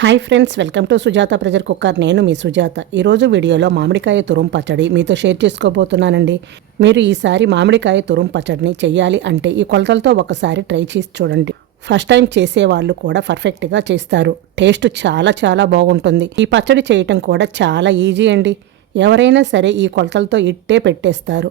Hi friends welcome to Sujata pressure cooker. నేను మీ సుజాత. ఈరోజు వీడియోలో మామిడికాయ తురుం పచ్చడి మీతో షేర్ చేసుకోబోతున్నానండి. మీరు ఈసారి మామిడికాయ తురుం పచ్చడిని చెయ్యాలి అంటే ఈ కొలతలతో ఒకసారి ట్రై చేసి చూడండి. ఫస్ట్ టైం చేసే వాళ్ళు కూడా పర్ఫెక్ట్గా చేస్తారు. టేస్ట్ చాలా చాలా బాగుంటుంది. ఈ పచ్చడి చేయటం కూడా చాలా ఈజీ అండి. ఎవరైనా సరే ఈ కొలతలతో ఇట్టే పెట్టేస్తారు.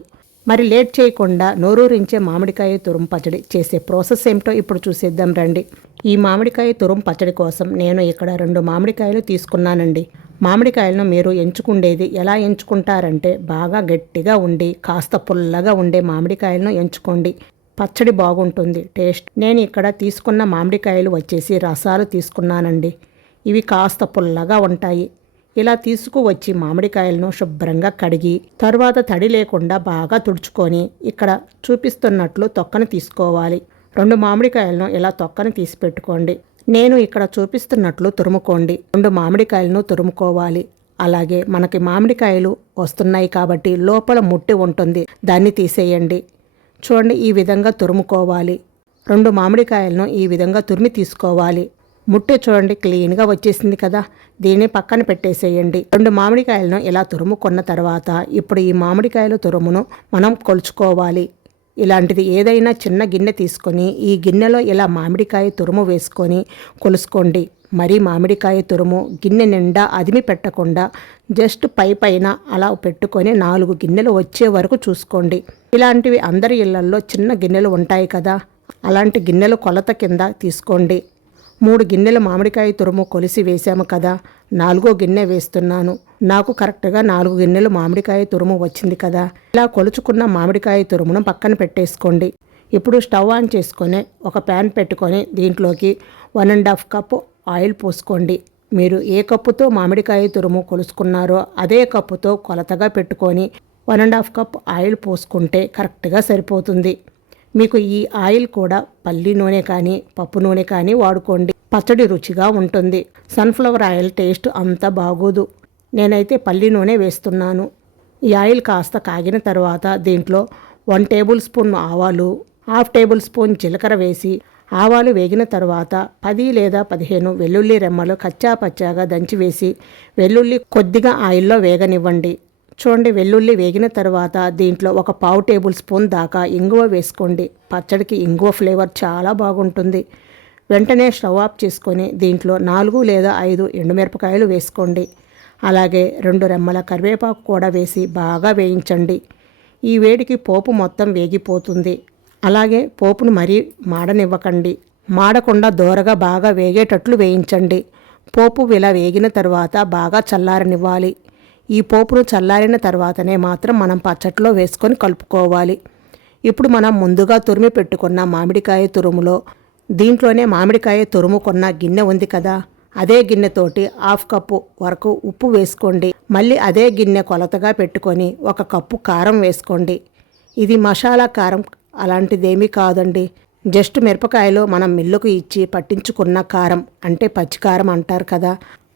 మరి లేట్ చేయకుండా నోరూరించే మామిడికాయ తురుం పచ్చడి చేసే ప్రాసెస్ ఏమిటో ఇప్పుడు చూసేద్దాం రండి. ఈ మామిడికాయ తురుం పచ్చడి కోసం నేను ఇక్కడ రెండు మామిడికాయలు తీసుకున్నానండి. మామిడికాయలను మీరు ఎంచుకుండేది ఎలా ఎంచుకుంటారంటే బాగా గట్టిగా ఉండి కాస్త పుల్లగా ఉండే మామిడికాయలను ఎంచుకోండి. పచ్చడి బాగుంటుంది టేస్ట్. నేను ఇక్కడ తీసుకున్న మామిడికాయలు వచ్చేసి రసాలు తీసుకున్నానండి. ఇవి కాస్త పుల్లగా ఉంటాయి. ఇలా తీసుకువచ్చి మామిడికాయలను శుభ్రంగా కడిగి తరువాత తడి లేకుండా బాగా తుడుచుకొని ఇక్కడ చూపిస్తున్నట్లు తొక్కను తీసుకోవాలి. రెండు మామిడికాయలను ఇలా తొక్కను తీసి పెట్టుకోండి. నేను ఇక్కడ చూపిస్తున్నట్లు తురుముకోండి. రెండు మామిడికాయలను తురుముకోవాలి. అలాగే మనకి మామిడికాయలు వస్తున్నాయి కాబట్టి లోపల ముట్టి ఉంటుంది. దాన్ని తీసేయండి. చూడండి ఈ విధంగా తురుముకోవాలి. రెండు మామిడికాయలను ఈ విధంగా తురిమి తీసుకోవాలి. ముట్టే చూడండి క్లీన్గా వచ్చేసింది కదా. దీన్ని పక్కన పెట్టేసేయండి. రెండు మామిడికాయలను ఇలా తురుముకున్న తర్వాత ఇప్పుడు ఈ మామిడికాయల తురుమును మనం కొలుచుకోవాలి. ఇలాంటిది ఏదైనా చిన్న గిన్నె తీసుకొని ఈ గిన్నెలో ఇలా మామిడికాయ తురుము వేసుకొని కొలుసుకోండి. మరి మామిడికాయ తురుము గిన్నె నిండా అదిమి పెట్టకుండా జస్ట్ పై పైన అలా పెట్టుకొని నాలుగు గిన్నెలు వచ్చే వరకు చూసుకోండి. ఇలాంటివి అందరి ఇళ్ళల్లో చిన్న గిన్నెలు ఉంటాయి కదా. అలాంటి గిన్నెలు కొలత కింద తీసుకోండి. మూడు గిన్నెల మామిడికాయ తురుము కొలిసి వేశాము కదా. నాలుగో గిన్నె వేస్తున్నాను. నాకు కరెక్ట్గా నాలుగు గిన్నెలు మామిడికాయ తురుము వచ్చింది కదా. ఇలా కొలుచుకున్న మామిడికాయ తురుమును పక్కన పెట్టేసుకోండి. ఇప్పుడు స్టవ్ ఆన్ చేసుకొని ఒక ప్యాన్ పెట్టుకొని దీంట్లోకి one and half cup oil పోసుకోండి. మీరు ఏ కప్పుతో మామిడికాయ తురుము కొలుసుకున్నారో అదే కప్పుతో కొలతగా పెట్టుకొని one and half cup oil పోసుకుంటే కరెక్ట్గా సరిపోతుంది. మీకు ఈ ఆయిల్ కూడా పల్లి నూనె కానీ పప్పు నూనె కానీ వాడుకోండి. పచ్చడి రుచిగా ఉంటుంది. సన్ఫ్లవర్ ఆయిల్ టేస్ట్ అంత బాగోదు. నేనైతే పల్లి నూనె వేస్తున్నాను. ఈ ఆయిల్ కాస్త కాగిన తర్వాత దీంట్లో వన్ టేబుల్ స్పూన్ ఆవాలు హాఫ్ టేబుల్ స్పూన్ జీలకర్ర వేసి ఆవాలు వేగిన తర్వాత పది లేదా పదిహేను వెల్లుల్లి రెమ్మలు కచ్చా పచ్చాగా దంచివేసి వెల్లుల్లి కొద్దిగా ఆయిల్లో వేగనివ్వండి. చూడండి వెల్లుల్లి వేగిన తర్వాత దీంట్లో ఒక పావు టేబుల్ స్పూన్ దాకా ఇంగువ వేసుకోండి. పచ్చడికి ఇంగువ ఫ్లేవర్ చాలా బాగుంటుంది. వెంటనే స్టవ్ ఆఫ్ చేసుకొని దీంట్లో నాలుగు లేదా ఐదు ఎండుమిరపకాయలు వేసుకోండి. అలాగే రెండు రెమ్మల కరివేపాకు కూడా వేసి బాగా వేయించండి. ఈ వేడికి పోపు మొత్తం వేగిపోతుంది. అలాగే పోపును మరీ మాడనివ్వకండి. మాడకుండా దోరగా బాగా వేగేటట్లు వేయించండి. పోపు ఇలా వేగిన తర్వాత బాగా చల్లారనివ్వాలి. ఈ పోపును చల్లారిన తర్వాతనే మాత్రం మనం పచ్చట్లో వేసుకొని కలుపుకోవాలి. ఇప్పుడు మనం ముందుగా తురిమి పెట్టుకున్న మామిడికాయ తురుములో దీంట్లోనే మామిడికాయ తురుముకున్న గిన్నె ఉంది కదా అదే గిన్నెతోటి హాఫ్ కప్పు వరకు ఉప్పు వేసుకోండి. మళ్ళీ అదే గిన్నె కొలతగా పెట్టుకొని ఒక కప్పు కారం వేసుకోండి. ఇది మసాలా కారం అలాంటిదేమీ కాదండి. జస్ట్ మిరపకాయలో మనం మిల్లుకు ఇచ్చి పట్టించుకున్న కారం అంటే పచ్చికారం అంటారు కదా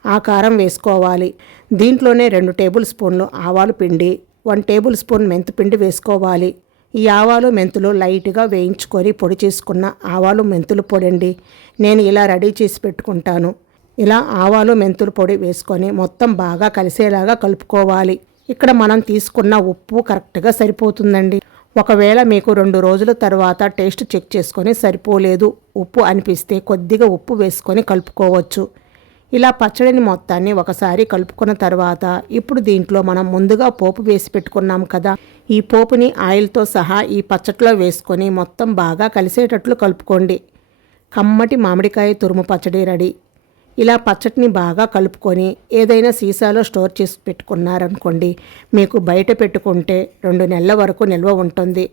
ఆ కారం వేసుకోవాలి. దీంట్లోనే రెండు టేబుల్ స్పూన్లు ఆవాలు పిండి వన్ టేబుల్ స్పూన్ మెంతిపిండి వేసుకోవాలి. ఈ ఆవాలు మెంతులు లైట్గా వేయించుకొని పొడి చేసుకున్న ఆవాలు మెంతులు పొడండి. నేను ఇలా రెడీ చేసి పెట్టుకుంటాను. ఇలా ఆవాలు మెంతులు పొడి వేసుకొని మొత్తం బాగా కలిసేలాగా కలుపుకోవాలి. ఇక్కడ మనం తీసుకున్న ఉప్పు కరెక్ట్గా సరిపోతుందండి. ఒకవేళ మీకు రెండు రోజుల తర్వాత టేస్ట్ చెక్ చేసుకొని సరిపోలేదు ఉప్పు అనిపిస్తే కొద్దిగా ఉప్పు వేసుకొని కలుపుకోవచ్చు. ఇలా పచ్చడిని మొత్తాన్ని ఒకసారి కలుపుకున్న తర్వాత ఇప్పుడు దీంట్లో మనం ముందుగా పోపు వేసి పెట్టుకున్నాం కదా. ఈ పోపుని ఆయిల్తో సహా ఈ పచ్చట్లో వేసుకొని మొత్తం బాగా కలిసేటట్లు కలుపుకోండి. కమ్మటి మామిడికాయ తురుము పచ్చడి రెడీ. ఇలా పచ్చటిని బాగా కలుపుకొని ఏదైనా సీసాలో స్టోర్ చేసి పెట్టుకున్నారనుకోండి మీకు బయట పెట్టుకుంటే రెండు నెలల వరకు నిల్వ ఉంటుంది.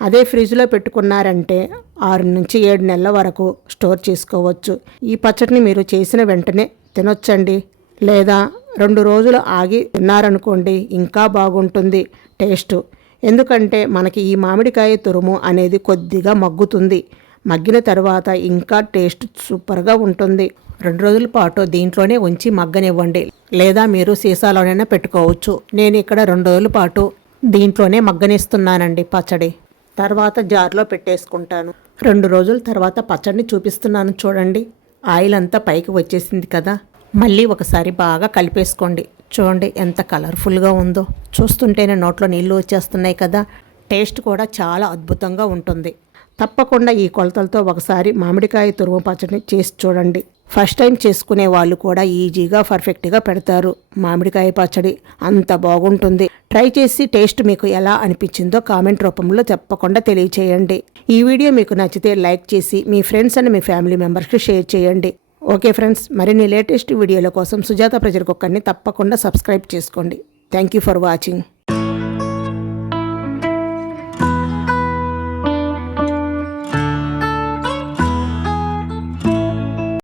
అదే ఫ్రిడ్జ్లో పెట్టుకున్నారంటే ఆరు నుంచి ఏడు నెలల వరకు స్టోర్ చేసుకోవచ్చు. ఈ పచ్చడిని మీరు చేసిన వెంటనే తినొచ్చండి. లేదా రెండు రోజులు ఆగి తిన్నారనుకోండి ఇంకా బాగుంటుంది టేస్ట్. ఎందుకంటే మనకి ఈ మామిడికాయ తురుము అనేది కొద్దిగా మగ్గుతుంది. మగ్గిన తర్వాత ఇంకా టేస్ట్ సూపర్గా ఉంటుంది. రెండు రోజుల పాటు దీంట్లోనే ఉంచి మగ్గనివ్వండి. లేదా మీరు సీసాలోనైనా పెట్టుకోవచ్చు. నేను ఇక్కడ రెండు రోజుల పాటు దీంట్లోనే మగ్గనిస్తున్నానండి పచ్చడి. తర్వాత జార్లో పెట్టేసుకుంటాను. రెండు రోజుల తర్వాత పచ్చడిని చూపిస్తున్నాను చూడండి. ఆయిల్ అంతా పైకి వచ్చేసింది కదా. మళ్ళీ ఒకసారి బాగా కలిపేసుకోండి. చూడండి ఎంత కలర్ఫుల్గా ఉందో. చూస్తుంటేనే నోట్లో నీళ్ళు వచ్చేస్తున్నాయి కదా. టేస్ట్ కూడా చాలా అద్భుతంగా ఉంటుంది. తప్పకుండా ఈ కొలతలతో ఒకసారి మామిడికాయ తురుము పచ్చడిని చేసి చూడండి. ఫస్ట్ టైం చేసుకునే వాళ్ళు కూడా ఈజీగా పర్ఫెక్ట్గా పెడతారు. మామిడికాయ పచ్చడి అంత బాగుంటుంది. ట్రై చేసి టేస్ట్ మీకు ఎలా అనిపించిందో కామెంట్ రూపంలో తప్పకుండా తెలియచేయండి. ఈ వీడియో మీకు నచ్చితే లైక్ చేసి మీ ఫ్రెండ్స్ అండ్ మీ ఫ్యామిలీ మెంబర్స్కి షేర్ చేయండి. ఓకే ఫ్రెండ్స్ మరిన్ని లేటెస్ట్ వీడియోల కోసం సుజాత ప్రజలకొక్కరిని తప్పకుండా సబ్స్క్రైబ్ చేసుకోండి. Thank you for watching.